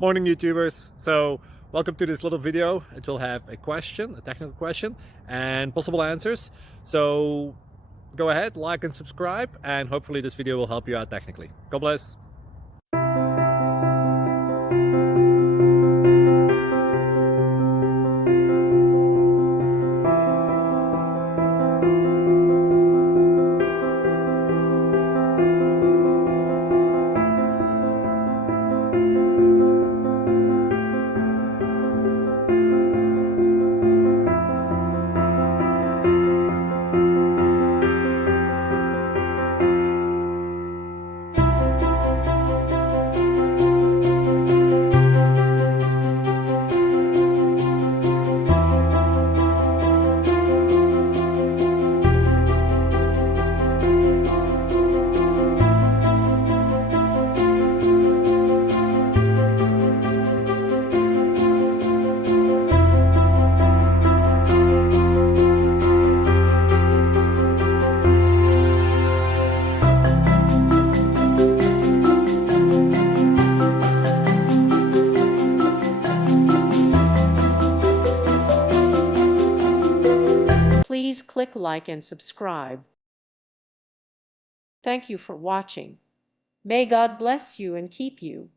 Morning YouTubers. So welcome to this little video. It will have a question, a technical question, and possible answers. So go ahead, like and subscribe, and hopefully this video will help you out technically. God bless. Please click like and subscribe. Thank you for watching. May God bless you and keep you.